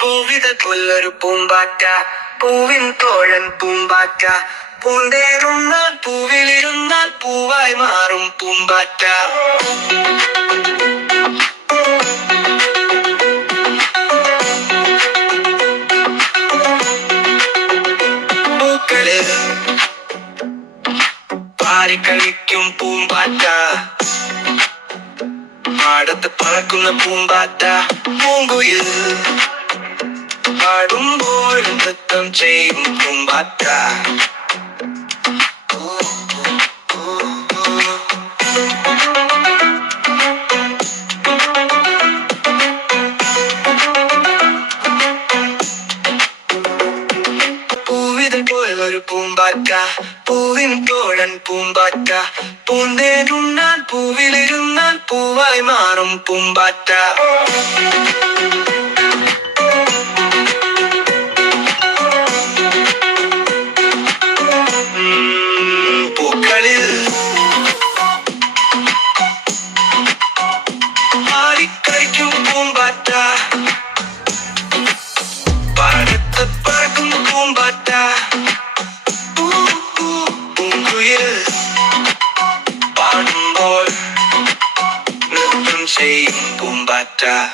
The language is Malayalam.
പൂവിതൽക്കൊല്ലൊരു പൂമ്പാറ്റ, പൂവിൻ തോഴൻ പൂമ്പാറ്റ. പൂന്തേറുന്നാൽ പൂവിലിരുന്നാൽ പൂവായി മാറും പൂമ്പാറ്റ. പൂക്കളിൽ പാറിക്കളിക്കും പൂമ്പാറ്റ, പാടത്ത് പറക്കുന്ന പൂമ്പാറ്റ. പൂങ്കുയിൽ പാടുമ്പോൾ നൃത്തം ചെയ്യും പൂമ്പാറ്റ. പൂവിതൽക്കൊല്ലൊരു പൂമ്പാറ്റ, പൂവിൻ തോഴൻ പൂമ്പാറ്റ. പൂന്തേറുന്നാൽ പൂവിലിരുന്നാൽ പൂവായി മാറും പൂമ്പാറ്റ. പൂക്കളിൽ പാറിക്കളിക്കും പൂമ്പാറ്റ, പാടത്ത് പറക്കും പൂമ്പാറ്റ. പൂങ്കുയിൽ പാടുമ്പോൾ നൃത്തം ചെയ്യും പൂമ്പാറ്റ.